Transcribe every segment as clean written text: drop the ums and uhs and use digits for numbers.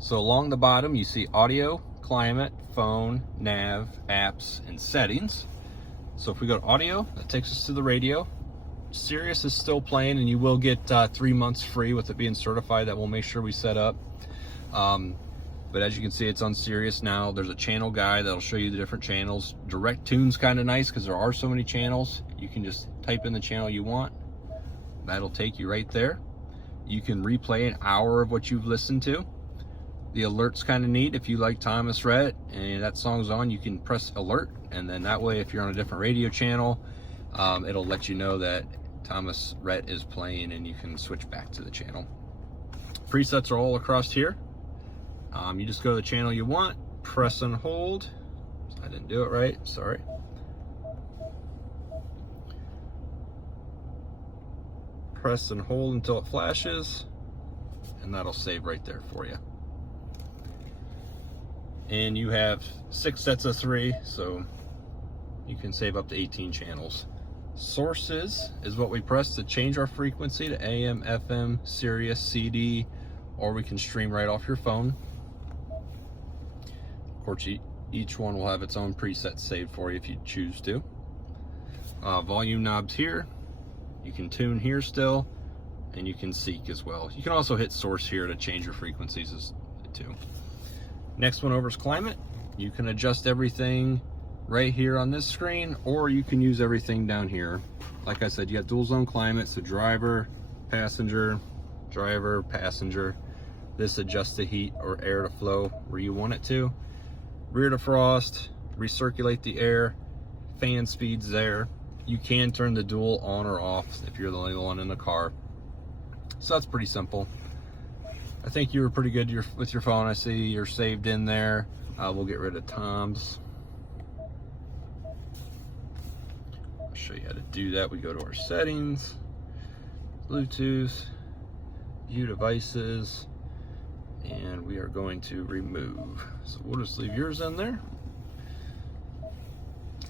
So along the bottom, you see audio, climate, phone, nav, apps, and settings. So if we go to audio, that takes us to the radio. Sirius is still playing, and you will get 3 months free with it being certified. That we'll make sure we set up. But as you can see, it's on Sirius now. There's a channel guide that'll show you the different channels. Direct tune's kind of nice because there are so many channels. You can just type in the channel you want. That'll take you right there. You can replay an hour of what you've listened to. The alert's kind of neat. If you like Thomas Rhett and that song's on, you can press alert, and then that way if you're on a different radio channel, it'll let you know that Thomas Rhett is playing, and you can switch back to the channel. Presets are all across here. You just go to the channel you want, press and hold. I didn't do it right, sorry. Press and hold until it flashes, and that'll save right there for you. And you have 6 sets of 3, so you can save up to 18 channels. Sources is what we press to change our frequency to AM, FM, Sirius, CD, or we can stream right off your phone. Of course, each one will have its own preset saved for you if you choose to. Volume knobs here. You can tune here still, and you can seek as well. You can also hit source here to change your frequencies too. Next one over is climate. You can adjust everything right here on this screen, or you can use everything down here. Like I said, you got dual zone climate, so driver, passenger. This adjusts the heat or air to flow where you want it to. Rear defrost, recirculate the air, fan speeds there. You can turn the dual on or off if you're the only one in the car. So that's pretty simple. I think you were pretty good with your phone. I see you're saved in there. We'll get rid of Tom's. I'll show you how to do that. We go to our settings, Bluetooth, view devices, and we are going to remove. So we'll just leave yours in there.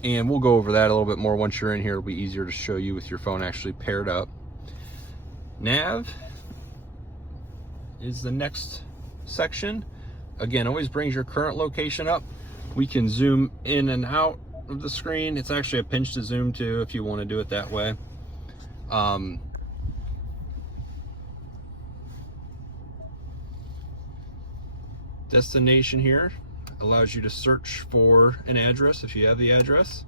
And we'll go over that a little bit more once you're in here. It'll be easier to show you with your phone actually paired up. Nav is the next section. Again, always brings your current location up. We can zoom in and out of the screen. It's actually a pinch to zoom too if you want to do it that way. Destination here allows you to search for an address. If you have the address,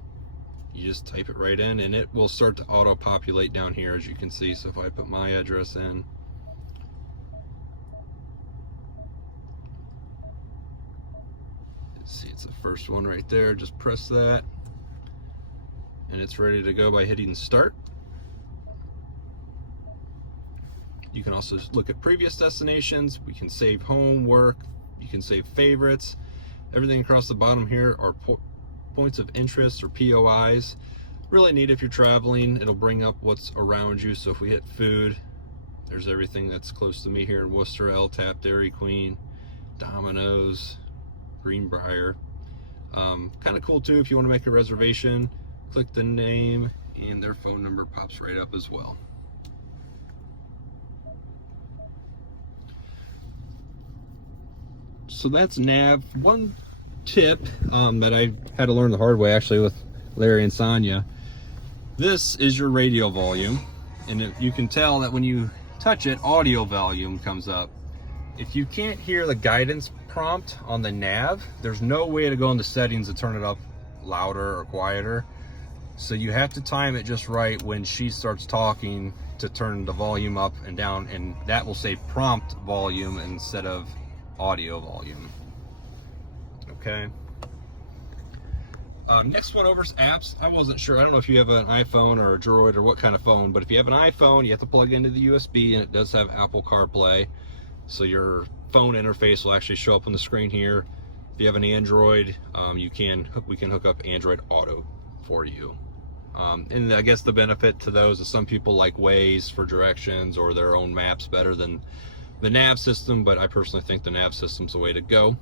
you just type it right in, and it will start to auto populate down here, as you can see. So if I put my address in, see, it's the first one right there. Just press that and it's ready to go by hitting start. You can also look at previous destinations. We can save home, work, you can save favorites. Everything across the bottom here are points of interest or POIs. Really neat if you're traveling. It'll bring up what's around you. So if we hit food, there's everything that's close to me here in Worcester: LTAP, Dairy Queen, Domino's, Greenbrier. Kind of cool too if you want to make a reservation. Click the name and their phone number pops right up as well. So that's nav. One tip that I had to learn the hard way actually with Larry and Sonia. This is your radio volume, and you can tell that when you touch it, audio volume comes up. If you can't hear the guidance prompt on the nav, there's no way to go into settings to turn it up louder or quieter. So you have to time it just right when she starts talking to turn the volume up and down, and that will say prompt volume instead of audio volume. Okay. Next one over is apps. I wasn't sure. I don't know if you have an iPhone or a Droid or what kind of phone, but if you have an iPhone, you have to plug into the USB, and it does have Apple CarPlay. So your phone interface will actually show up on the screen here. If you have an Android, we can hook up Android Auto for you. And I guess the benefit to those is some people like Waze for directions or their own maps better than the nav system, but I personally think the nav system's the way to go.